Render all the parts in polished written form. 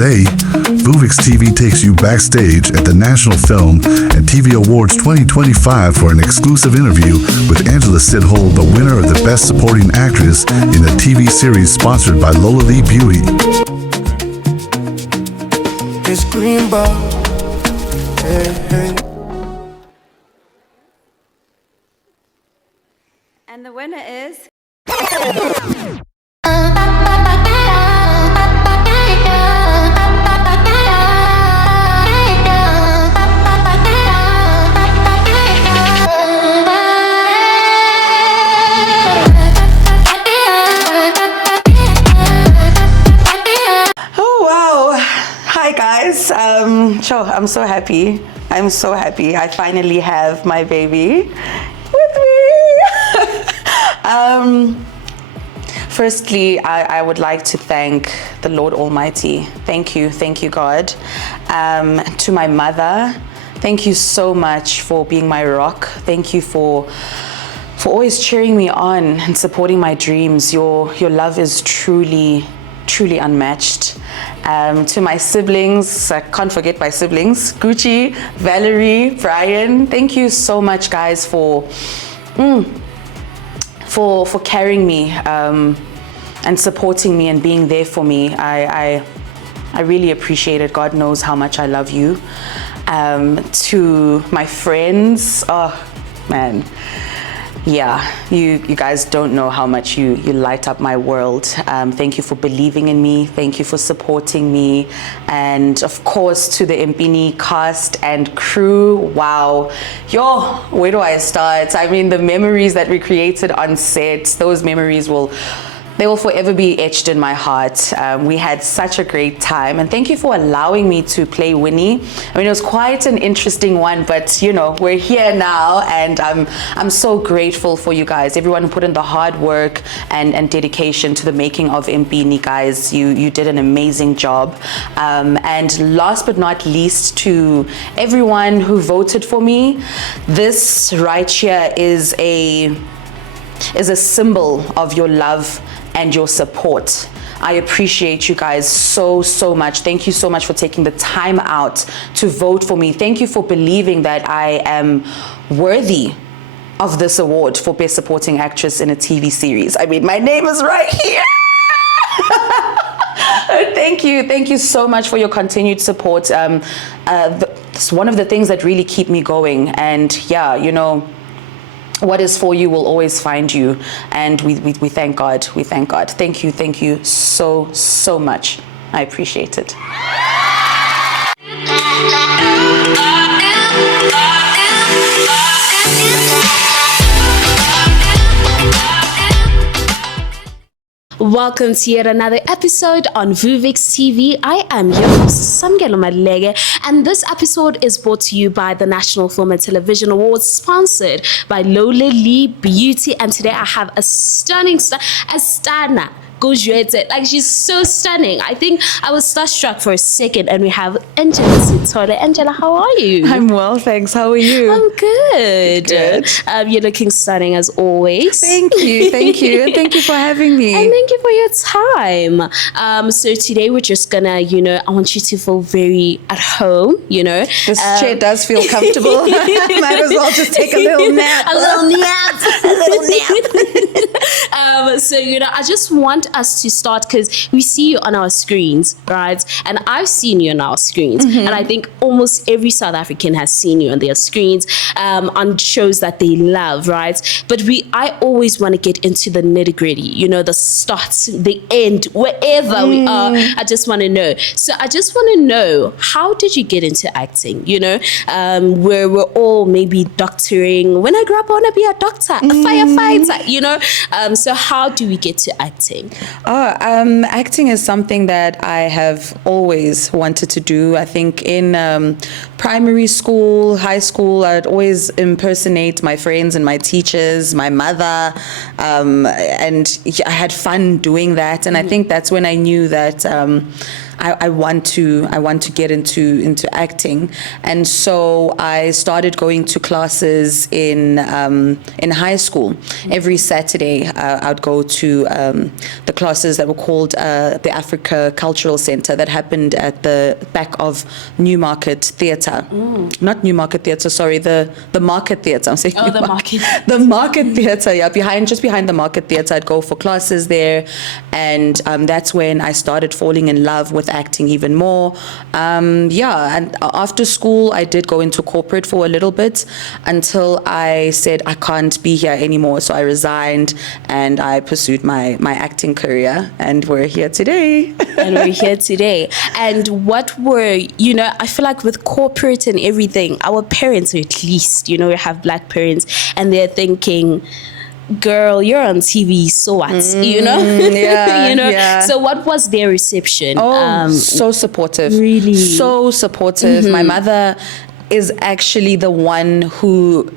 Today, VooVix TV takes you backstage at the National Film and TV Awards 2025 for an exclusive interview with Angela Sithole, the winner of the Best Supporting Actress in a TV series sponsored by Lola Lee Beauty. It's green ball. Hey, hey. And the winner is... Sure, I'm so happy. I'm so happy. I finally have my baby with me. Firstly, I would like to thank the Lord Almighty. Thank you, God. To my mother, thank you so much for being my rock. Thank you for always cheering me on and supporting my dreams. Your love is truly unmatched. To my siblings, I can't forget my siblings, Gucci, Valerie, Brian. Thank you so much, guys, for carrying me and supporting me and being there for me. I really appreciate it. God knows how much I love you. To my friends, oh man. Yeah, you guys don't know how much you light up my world. Thank you for believing in me. Thank you for supporting me. And of course, to the Empini cast and crew, wow. Where do I start? I mean, the memories that we created on set, those memories will forever be etched in my heart. We had such a great time, and thank you for allowing me to play Winnie. I mean, it was quite an interesting one, but you know, we're here now, and I'm so grateful for you guys, everyone who put in the hard work and dedication to the making of Empini. Guys, you did an amazing job. And last but not least, to everyone who voted for me, this right here is a symbol of your love and your support. I appreciate you guys so much. Thank you so much for taking the time out to vote for me. Thank you for believing that I am worthy of this award for Best Supporting Actress in a TV series. I mean, my name is right here. Thank you so much for your continued support. It's one of the things that really keep me going. And yeah, you know, what is for you will always find you, and we thank God. We thank God. Thank you so much. I appreciate it. Welcome to yet another episode on VooVix TV. I am your host, Samkelo Maluleke, and this episode is brought to you by the National Film and Television Awards, sponsored by Lola Lee Beauty. And today I have a stunning Stana. Like, she's so stunning. I think I was starstruck for a second, and we have Angela Sithole. Angela, how are you? I'm well, thanks. How are you? I'm good. You're looking stunning as always. Thank you. And thank you for having me. And thank you for your time. So today we're just gonna, I want you to feel very at home, This chair does feel comfortable. Might as well just take a little nap. A little nap. So, I just want us to start because we see you on our screens, right? And I've seen you on our screens, and I think almost every South African has seen you on their screens, on shows that they love, right? But I always want to get into the nitty gritty, the starts, the end, wherever we are. I just want to know. So I just want to know, how did you get into acting? Where we're all maybe doctoring. When I grow up, I want to be a doctor, a firefighter, so how do we get to acting? Acting is something that I have always wanted to do. I think in primary school, high school, I'd always impersonate my friends and my teachers, my mother, and I had fun doing that. And I think that's when I knew that I want to get into acting, and so I started going to classes in high school. Every Saturday, I'd go to the classes that were called the Africa Cultural Center that happened at the back of Newmarket Theatre. Not Newmarket Theatre, sorry, the Market Theatre. I'm saying the Market. The Market Theatre, yeah, just behind the Market Theatre. I'd go for classes there, and that's when I started falling in love with acting even more. And after school, I did go into corporate for a little bit until I said I can't be here anymore. So I resigned and I pursued my acting career, and we're here today. And what were, I feel like with corporate and everything, our parents, at least, we have black parents, and they're thinking, girl, you're on TV, so what? Yeah. So what was their reception? So supportive. Really? So supportive. My mother is actually the one who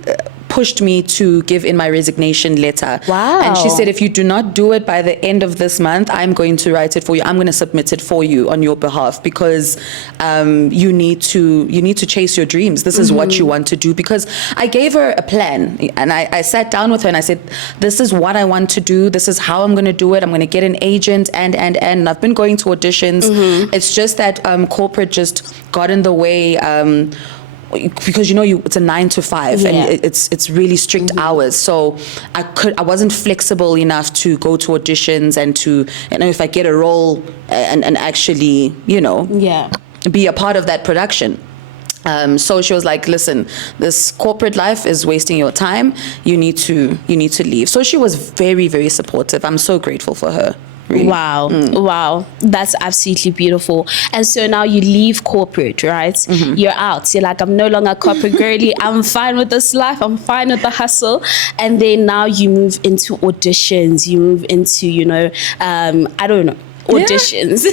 pushed me to give in my resignation letter. Wow. And she said, if you do not do it by the end of this month, I'm going to write it for you. I'm going to submit it for you on your behalf, because you need to chase your dreams. This is what you want to do. Because I gave her a plan, and I sat down with her and I said, this is what I want to do. This is how I'm going to do it. I'm going to get an agent and I've been going to auditions. It's just that corporate just got in the way, because it's a 9 to 5 and it's really strict hours. So I wasn't flexible enough to go to auditions and to, if I get a role and actually, be a part of that production. So she was like, listen, this corporate life is wasting your time. You need to leave. So she was very, very supportive. I'm so grateful for her. Really. Wow, that's absolutely beautiful. And so now you leave corporate, right? You're out. You're like, I'm no longer corporate girly. I'm fine with this life. I'm fine with the hustle. And then now you move into auditions. You move into, I don't know, auditions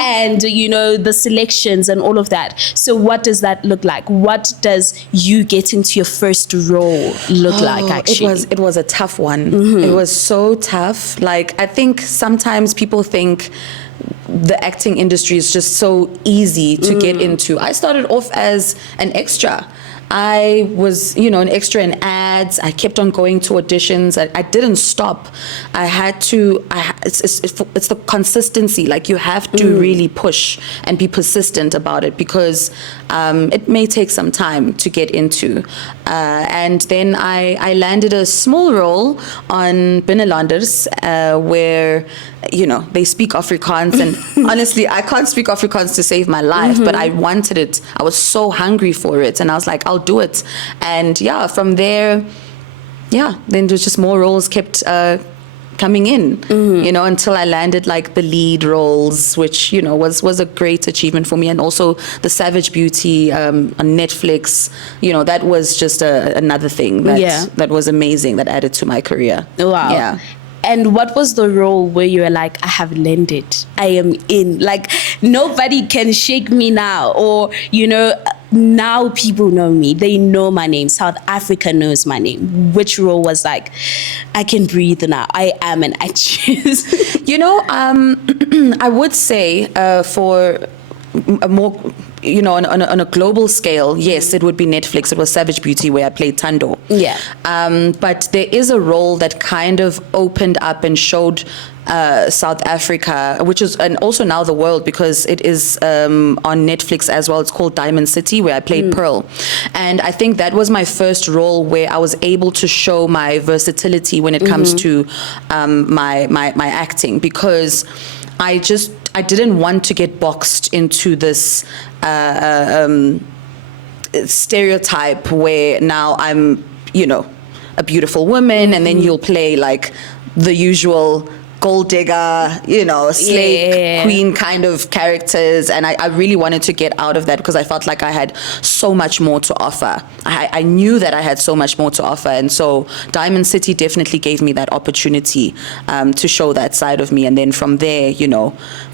and the selections and all of that. So what does that look like? What does you get into your first role look like? Actually, it was a tough one. It was so tough. Like, I think sometimes people think the acting industry is just so easy to get into. I started off as an extra. I was, an extra in ads. I kept on going to auditions. I didn't stop. I had to. It's the consistency. Like, you have to really push and be persistent about it, because it may take some time to get into. And then I landed a small role on Binnenlanders, where they speak Afrikaans, and honestly, I can't speak Afrikaans to save my life, but I wanted it. I was so hungry for it, and I was like, I'll do it. And from there, then there's just more roles kept coming in, until I landed like the lead roles, which was a great achievement for me. And also the Savage Beauty on Netflix, that was just another thing that was amazing, that added to my career. Wow. Yeah. And what was the role where you were like, I have landed, I am in, like, nobody can shake me now, or, now people know me, they know my name, South Africa knows my name? Which role was like, I can breathe now, I am an actress? I would say for a more, on a global scale, yes, it would be Netflix. It was Savage Beauty, where I played Tando. Yeah. But there is a role that kind of opened up and showed South Africa, and also now the world, because it is on Netflix as well. It's called Diamond City, where I played Pearl. And I think that was my first role where I was able to show my versatility when it comes to my acting, because I didn't want to get boxed into this stereotype where now I'm, a beautiful woman, and then you'll play like the usual gold digger, slave queen kind of characters. And I really wanted to get out of that, because I felt like I had so much more to offer. I knew that I had so much more to offer. And so Diamond City definitely gave me that opportunity to show that side of me. And then from there,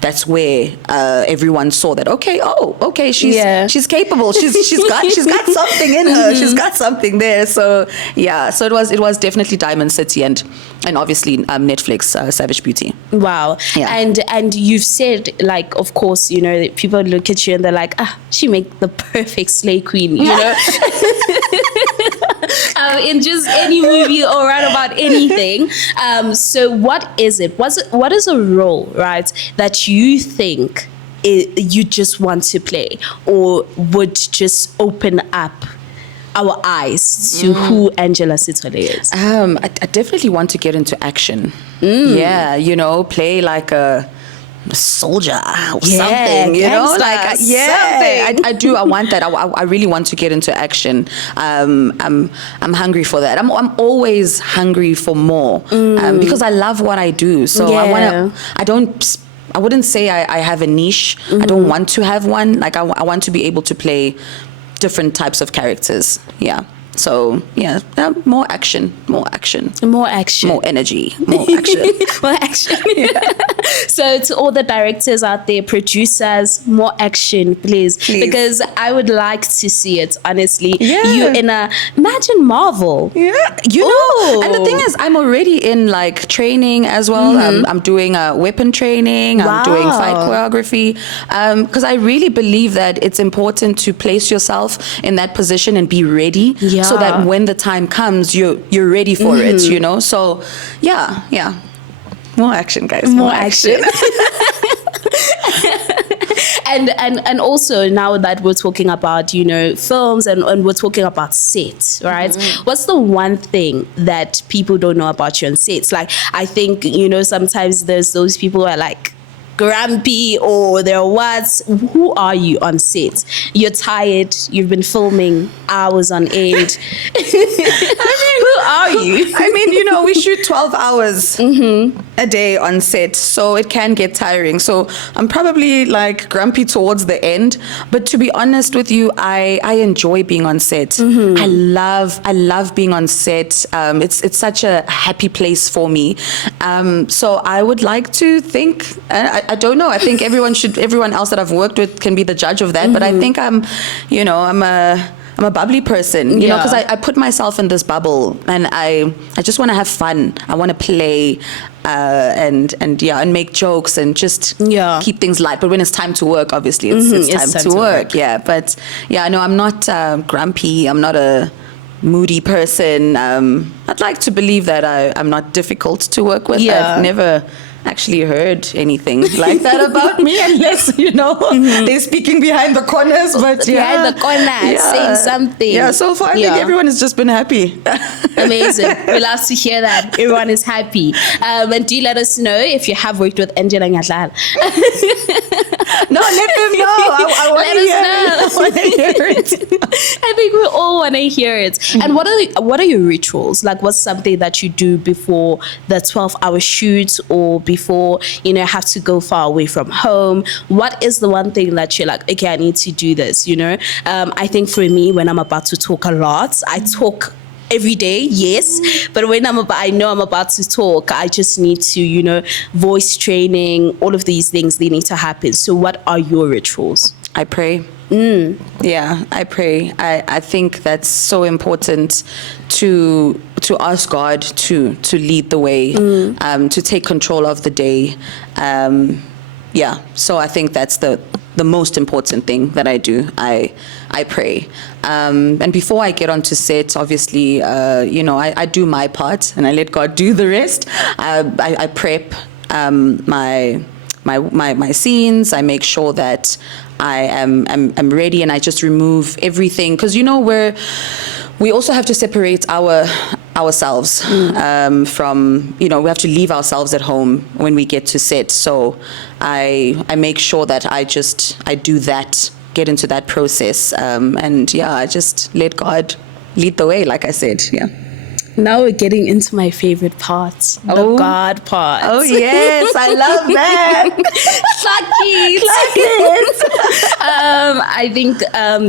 that's where everyone saw that, okay, she's capable. She's got something in her. She's got something there. So it was definitely Diamond City and obviously Netflix, Savage stylish beauty. Wow. Yeah. And you've said, like, of course, you know, people look at you and they're like, she make the perfect slay queen, you know. In just any movie or write about anything. So what is it? What is a role, right, that you think you just want to play, or would just open up our eyes to who Angela Sithole is? I definitely want to get into action. Yeah, you know, play like a soldier or something, you know, like something. I do. I want that. I really want to get into action. I'm hungry for that. I'm always hungry for more because I love what I do. So I wouldn't say I have a niche. I don't want to have one. Like I want to be able to play different types of characters. Yeah. So yeah, more action, more energy, more action. More action. Yeah. So to all the directors out there, producers, more action, please. Because I would like to see it, honestly. Yeah. You imagine Marvel. Yeah. You know, and the thing is, I'm already in like training as well. I'm doing weapon training. I'm doing fight choreography. Because I really believe that it's important to place yourself in that position and be ready. Yeah. So that when the time comes, you're ready for it, you know? So, yeah. More action, guys. More action. And also, now that we're talking about, you know, films and we're talking about sets, right? What's the one thing that people don't know about you on sets? Like, I think, you know, sometimes there's those people who are like, grumpy, or there are words. Who are you on set? You're tired. You've been filming hours on end. Who are you? I mean, you know, we shoot 12 hours a day on set, so it can get tiring. So I'm probably like grumpy towards the end. But to be honest with you, I enjoy being on set. I love being on set. It's such a happy place for me. So I would like to think. I don't know. I think everyone else that I've worked with can be the judge of that. But I think I'm a bubbly person, you know, because I put myself in this bubble and I just want to have fun. I want to play and make jokes and just keep things light. But when it's time to work, obviously it's time to work. Yeah, but no, I'm not grumpy. I'm not a moody person. I'd like to believe that I'm not difficult to work with. I've never actually heard anything like that about me, unless, you know, they're speaking behind the corners. But behind the corners, saying something. Yeah, so far I think everyone has just been happy. Amazing. We love to hear that. Everyone is happy. And do let us know if you have worked with Angela Sithole. No, let them know. I want to hear it. I think we all want to hear it. And what are your rituals? Like, what's something that you do before the 12-hour shoot, or before, you know, have to go far away from home? What is the one thing that you're like, okay, I need to do this, you know? I think for me, when I'm about to talk a lot, I talk every day, yes, but when I know I'm about to talk, I just need to, you know, voice training, all of these things, they need to happen. So what are your rituals? I pray. Yeah, I pray. I think that's so important to ask God to lead the way, to take control of the day. So I think that's the most important thing that I do. I pray. And before I get onto set, obviously, you know, I do my part and I let God do the rest. I prep my scenes. I make sure that I am ready, and I just remove everything, because, you know, we also have to separate ourselves from, you know, we have to leave ourselves at home when we get to set. So I make sure that I do that, get into that process, and I just let God lead the way, like I said. Now we're getting into my favorite part, the God part. Oh yes, I love that. I think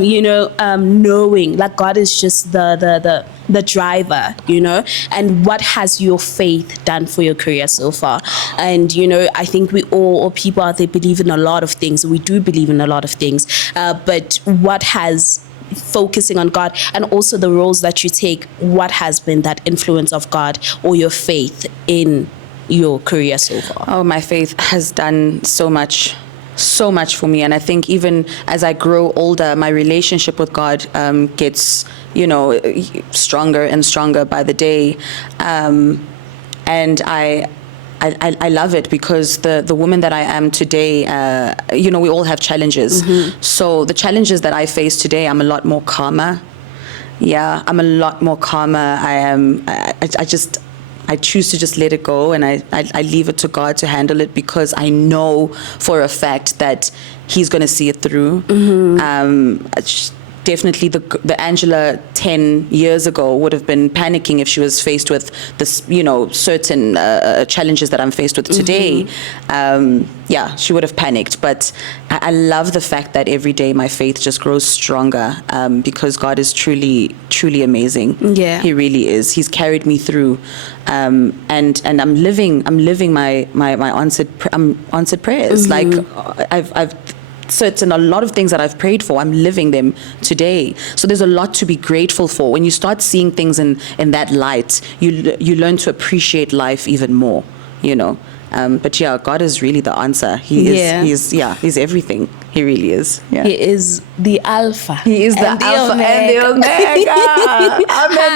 you know, knowing, like, God is just the driver, you know, and what has your faith done for your career so far? And, you know, I think we all, or people out there, believe in a lot of things. We do believe in a lot of things, but what has focusing on God, and also the roles that you take, what has been that influence of God or your faith in your career so far? Oh, my faith has done so much for me. And I think even as I grow older, my relationship with God gets, stronger and stronger by the day. And I love it because the woman that I am today, we all have challenges. So the challenges that I face today, I'm a lot more calmer. Yeah, I'm a lot more calmer. I choose to just let it go, and I leave it to God to handle it, because I know for a fact that He's going to see it through. Definitely the Angela 10 years ago would have been panicking if she was faced with this, certain challenges that I'm faced with today. She would have panicked. But I love the fact that every day my faith just grows stronger, because God is truly, truly amazing. Yeah, He really is. He's carried me through, and I'm living my answered prayers. Like I've certain a lot of things that I've prayed for, I'm living them today. So there's a lot to be grateful for. When you start seeing things in that light, you learn to appreciate life even more, But yeah, God is really the answer. He's everything. He really is. Yeah. He is the Alpha. He is the Alpha and the Omega.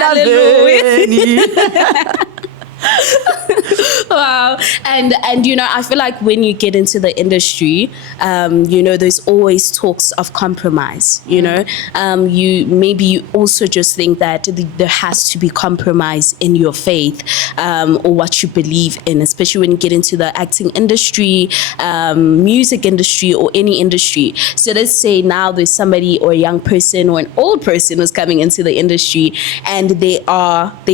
Hallelujah. Wow. And I feel like when you get into the industry, there's always talks of compromise. You also just think that there has to be compromise in your faith, or what you believe in, especially when you get into the acting industry, music industry, or any industry. So let's say now there's somebody, or a young person or an old person who's coming into the industry, and they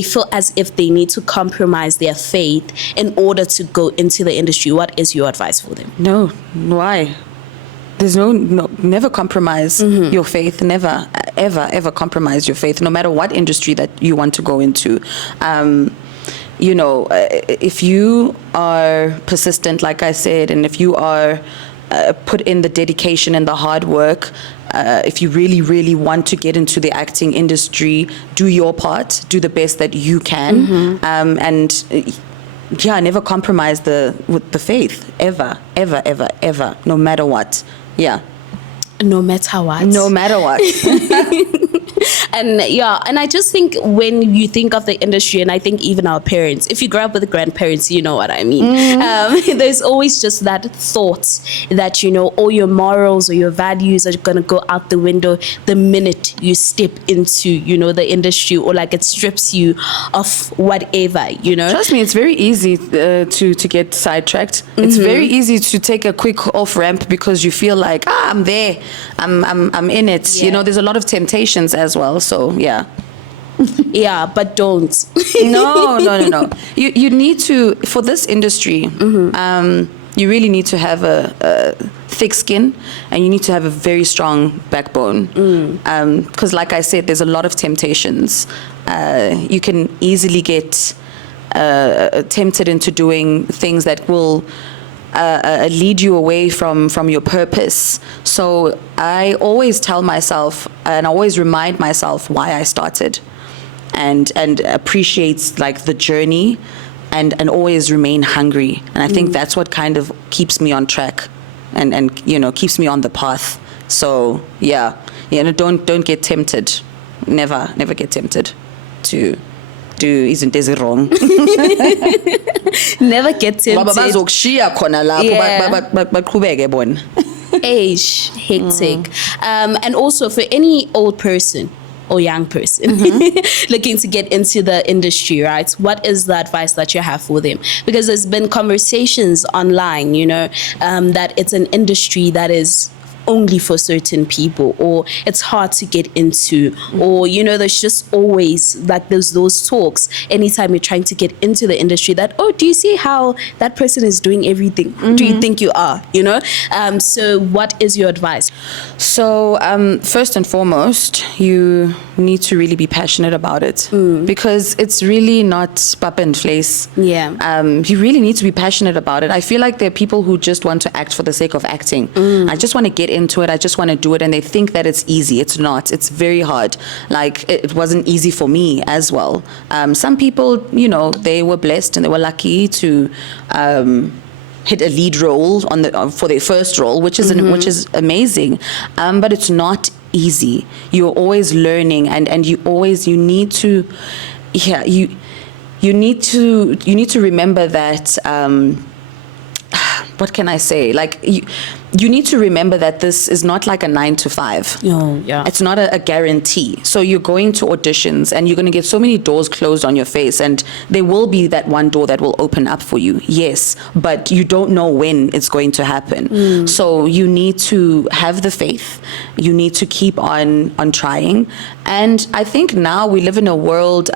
feel as if they need to compromise their faith in order to go into the industry. What is your advice for them? No, why? There's never compromise your faith. Never, ever compromise your faith, no matter what industry that you want to go into. If you are persistent, like I said, and if you are put in the dedication and the hard work, if you really, really want to get into the acting industry, do your part, do the best that you can, never compromise with the faith, ever, no matter what. Yeah. No matter what. No matter what. And I just think when you think of the industry, and I think even our parents, if you grow up with grandparents, you know what I mean. There's always just that thought that, all your morals or your values are going to go out the window the minute you step into, the industry, or like it strips you of whatever, Trust me, it's very easy to get sidetracked. It's very easy to take a quick off ramp because you feel like, I'm there, I'm in it. Yeah. There's a lot of temptations as well. So yeah. Yeah, but don't. No. You need to, for this industry, you really need to have a thick skin, and you need to have a very strong backbone. Because like I said, there's a lot of temptations. You can easily get tempted into doing things that will lead you away from your purpose. So I always tell myself, and I always remind myself why I started, and appreciate like the journey, and always remain hungry. And I think that's what kind of keeps me on track, and keeps me on the path. So don't get tempted. Never get tempted to do isn't this wrong. Never get tempted. Age, hectic. And also for any old person or young person looking to get into the industry, right? What is the advice that you have for them? Because there's been conversations online, that it's an industry that is only for certain people, or it's hard to get into, or there's just always like there's those talks anytime you're trying to get into the industry that, do you see how that person is doing everything? Do you think you are? So what is your advice? So first and foremost, you need to really be passionate about it, because it's really not pap and place. You really need to be passionate about it. I feel like there are people who just want to act for the sake of acting. I just want to get into it. I just want to do it. And they think that it's easy. It's not. It's very hard. Like, it wasn't easy for me as well. Some people, you know, they were blessed and they were lucky to hit a lead role for their first role, which is which is amazing. But it's not easy. You're always learning, and you need to, you need to remember that. What can I say? Like, you need to remember that this is not like a 9 to 5. Oh, yeah. It's not a guarantee. So you're going to auditions and you're going to get so many doors closed on your face, and there will be that one door that will open up for you. Yes, but you don't know when it's going to happen. So you need to have the faith. You need to keep on trying. And I think now we live in a world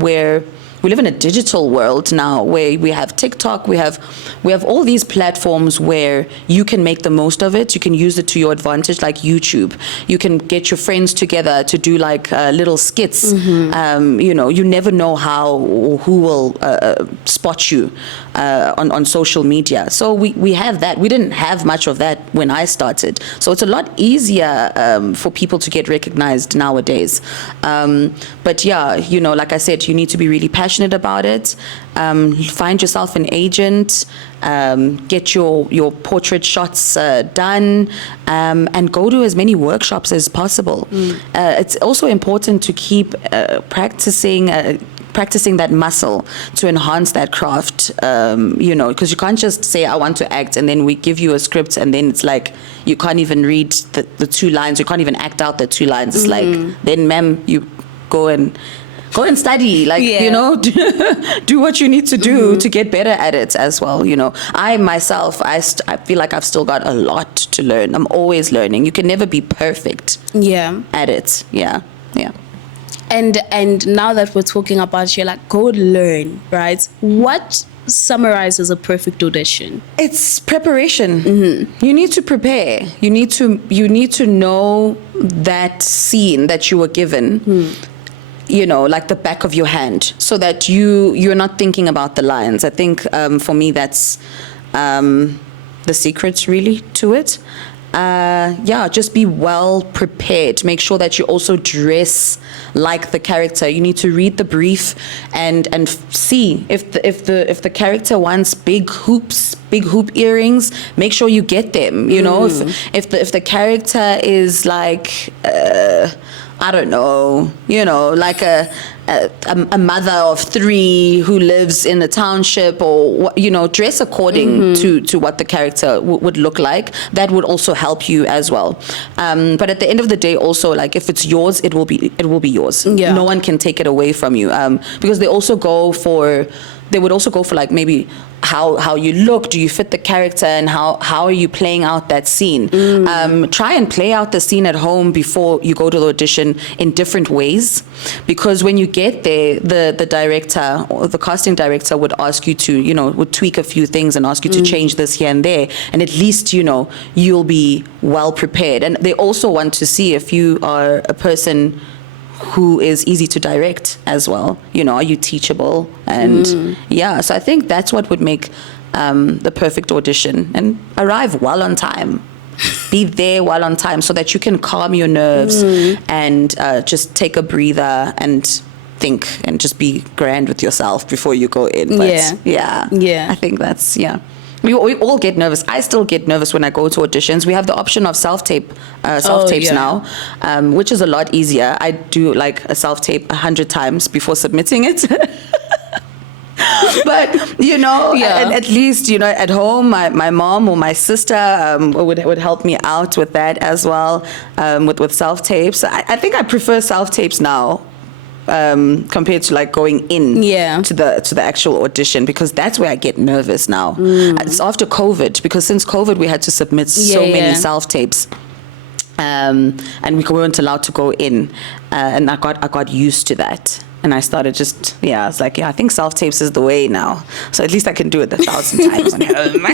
where we live in a digital world now, where we have TikTok, we have all these platforms where you can make the most of it. You can use it to your advantage, like YouTube. You can get your friends together to do like little skits. You know, you never know how or who will spot you on social media. So we have that. We didn't have much of that when I started. So it's a lot easier for people to get recognized nowadays. But yeah, you know, like I said, you need to be really passionate about it. Find yourself an agent, get your portrait shots done, and go to as many workshops as possible. It's also important to keep practicing that muscle to enhance that craft, you know, because you can't just say, I want to act, and then we give you a script, and then it's like, you can't even read the 2 lines, you can't even act out the 2 lines. It's like, then ma'am, you go and study, like, you know, do what you need to do to get better at it as well. You know, I myself, I feel like I've still got a lot to learn. I'm always learning. You can never be perfect at it. Yeah. And now that we're talking about, you're like, go learn, right? What summarizes a perfect audition? It's preparation. You need to prepare. You need to know that scene that you were given. You know, like the back of your hand, so that you're not thinking about the lines. I think for me, that's the secret really to it. Just be well prepared. Make sure that you also dress like the character. You need to read the brief and see if the character wants big hoop earrings, make sure you get them. You know, if the character is like I don't know, you know, like a mother of 3 who lives in a township, or, you know, dress according to what the character would look like. That would also help you as well. But at the end of the day, also, like, if it's yours, it will be yours. No one can take it away from you. Because they would also go for like maybe how you look, do you fit the character, and how are you playing out that scene. Try and play out the scene at home before you go to the audition in different ways, because when you get there, the director or the casting director would ask you to, you know, would tweak a few things and ask you to change this here and there, and at least, you know, you'll be well prepared. And they also want to see if you are a person who is easy to direct as well. You know, are you teachable? And so I think that's what would make the perfect audition. And arrive well on time. Be there well on time, so that you can calm your nerves and just take a breather and think and just be grand with yourself before you go in. But I think that's, We all get nervous. I still get nervous when I go to auditions. We have the option of self-tapes now, which is a lot easier. I do like a self-tape 100 times before submitting it. But, you know, at least, you know, at home, my mom or my sister would help me out with that as well, with self-tapes. I think I prefer self-tapes now. Compared to like going in to the actual audition, because that's where I get nervous now. It's after COVID, because since COVID we had to submit so many self-tapes, and we weren't allowed to go in, and I got used to that. And I started just, I was like, I think self-tapes is the way now. So at least I can do it 1,000 times on home.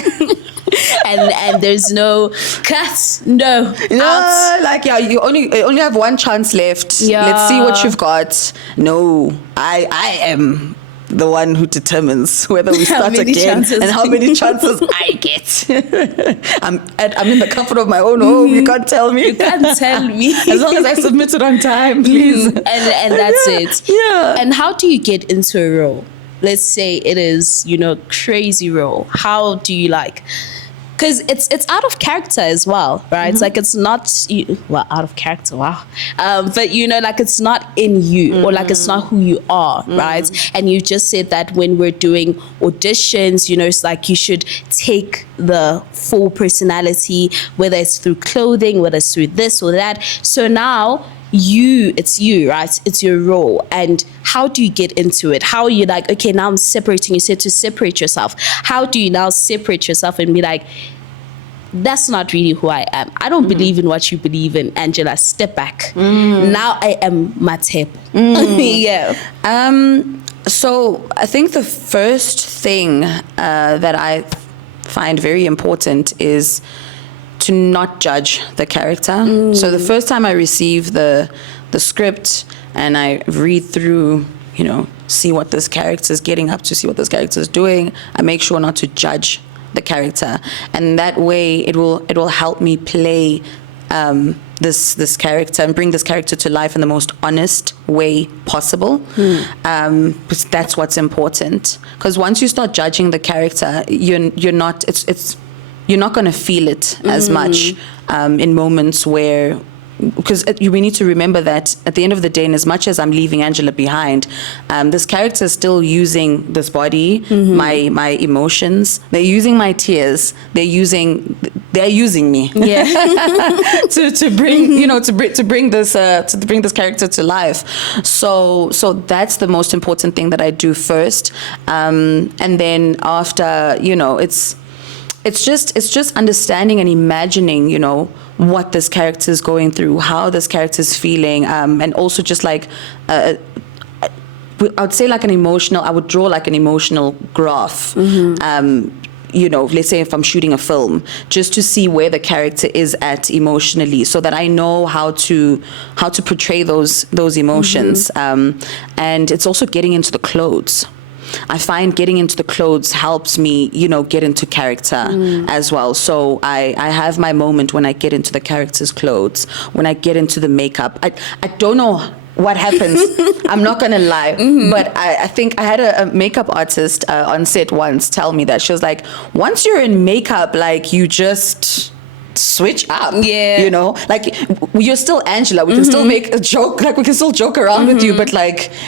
and there's no cuts, no outs. Like, you only have one chance left. Let's see what you've got. No, I am the one who determines whether we How start many again chances and how many chances I get. I'm in the comfort of my own home. You can't tell me. You can't tell me. As long as I submit it on time, please. And that's it. Yeah. And how do you get into a role? Let's say it is, crazy role. How do you because it's out of character as well, right? It's like it's not out of character, wow. But it's not in you, or it's not who you are, right? And you just said that when we're doing auditions, it's like you should take the full personality, whether it's through clothing, whether it's through this or that. So now it's you, right? It's your role. And how do you get into it? How are you okay, now I'm separating? You said to separate yourself. How do you now separate yourself and be like, that's not really who I am. I don't believe in what you believe in, Angela. Step back. Now I am Matep. Yeah. So I think the first thing that I find very important is to not judge the character. So the first time I receive the script and I read through, see what this character is getting up to, see what this character is doing, I make sure not to judge the character, and that way it will help me play this character and bring this character to life in the most honest way possible. Because that's what's important. Because once you start judging the character, you're not going to feel it as much in moments where, because we need to remember that at the end of the day, and as much as I'm leaving Angela behind, this character is still using this body, my emotions. They're using my tears. They're using me. Yeah. to bring this character to life. So that's the most important thing that I do first, and then after, it's just understanding and imagining, what this character is going through, how this character is feeling, and also just I would say I would draw an emotional graph. Let's say if I'm shooting a film, just to see where the character is at emotionally, so that I know how to portray those emotions. And it's also getting into the clothes. I find getting into the clothes helps me, get into character as well. So I have my moment when I get into the character's clothes, when I get into the makeup. I don't know what happens. I'm not going to lie. But I think I had a makeup artist on set once tell me that. She was like, once you're in makeup, you just switch up. Yeah. You're still Angela. We can still make a joke. We can still joke around with you, but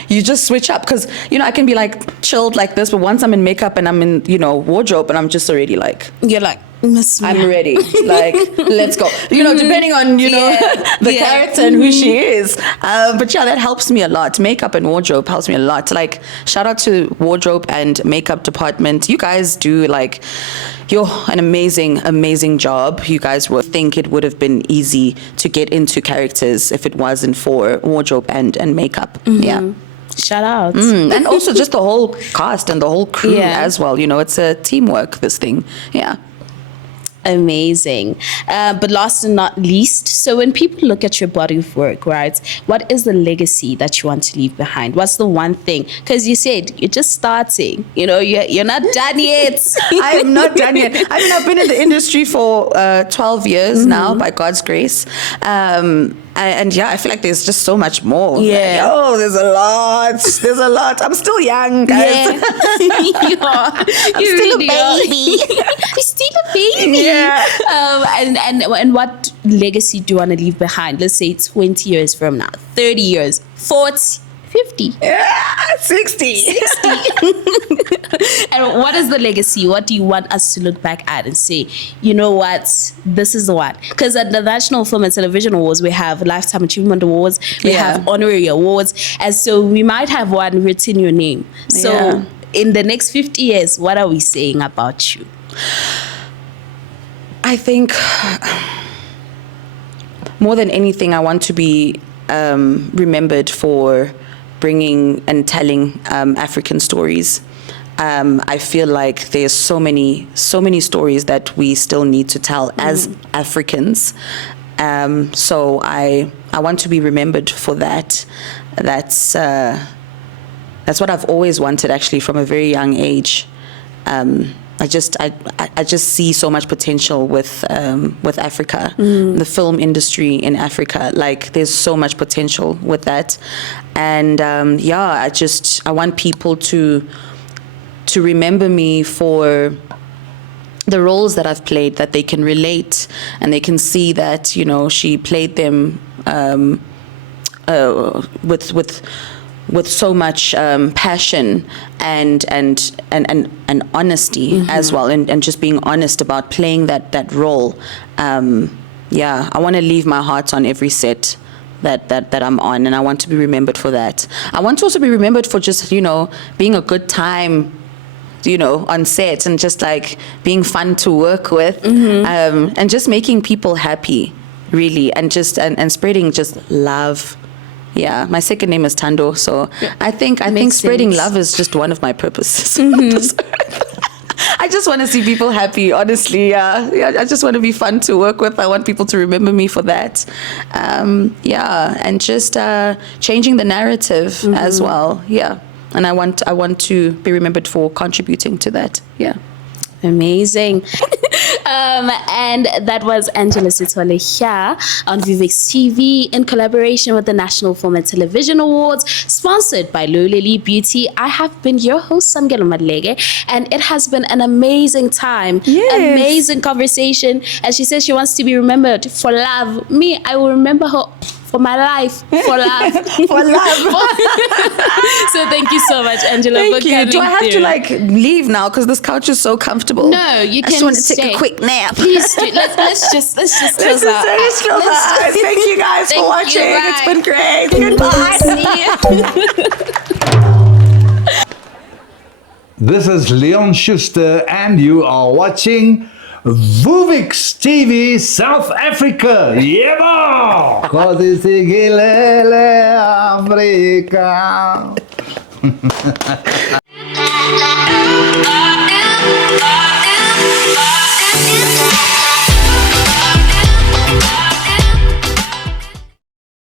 you just switch up. Because, I can be chilled like this, but once I'm in makeup and I'm in, wardrobe, and I'm just already you're like, I'm ready. Let's go. Depending on, the character and who she is. But yeah, that helps me a lot. Makeup and wardrobe helps me a lot. Shout out to wardrobe and makeup department. You guys do an amazing job. You guys would think it would have been easy to get into characters if it wasn't for wardrobe and makeup. Yeah. Shout out. And also just the whole cast and the whole crew as well. It's a teamwork, this thing. Yeah. Amazing. But last and not least, so when people look at your body of work, right, what is the legacy that you want to leave behind? What's the one thing? Because you said you're just starting, you're not done yet. I am not done yet. I've been in the industry for 12 years now, by God's grace. And yeah, I feel like there's just so much more. Yeah. There's a lot. I'm still young, guys. Yeah. I'm still a baby. You're still a baby. Yeah. And what legacy do you want to leave behind? Let's say 20 years from now, 30 years, 40, 50. Yeah, 60. And what is the legacy? What do you want us to look back at and say, you know what, this is the one? Because at the National Film and Television Awards, we have Lifetime Achievement Awards, we have honorary awards, and so we might have one written in your name. So in the next 50 years, what are we saying about you? I think more than anything, I want to be remembered for bringing and telling African stories. I feel like there's so many stories that we still need to tell as Africans. So I want to be remembered for that. That's That's what I've always wanted, actually, from a very young age. I just see so much potential with Africa, the film industry in Africa. Like, there's so much potential with that, and I want people to remember me for the roles that I've played, that they can relate and they can see that, you know, she played them with so much passion and honesty as well, and just being honest about playing that role. I want to leave my heart on every set that I'm on, and I want to be remembered for that. I want to also be remembered for just, you know, being a good time, you know, on set, and just like being fun to work with, and just making people happy, really, and just and spreading just love. Yeah, my second name is Tando, so I think spreading love is just one of my purposes. I just want to see people happy, honestly. I just want to be fun to work with. I want people to remember me for that. And just changing the narrative as well. Yeah, and I want to be remembered for contributing to that. Yeah. Amazing. And that was Angela Sithole here on VooVix TV in collaboration with the National Film and Television Awards, sponsored by Lolili Beauty. I have been your host, Samkelo Maluleke, and it has been an amazing time, amazing conversation. And she says she wants to be remembered for love. Me, I will remember her for my life, for love. For love. So thank you so much, Angela, Thank for you. coming Do I have through. to like leave now because this couch is so comfortable? No, you can I just want to stay. take a quick nap. Please do. Let's just close out. Thank you guys for watching. It's been great. Goodbye. This is Leon Schuster, and you are watching VooVix TV South Africa. Yebo! Kosi sigilele Africa.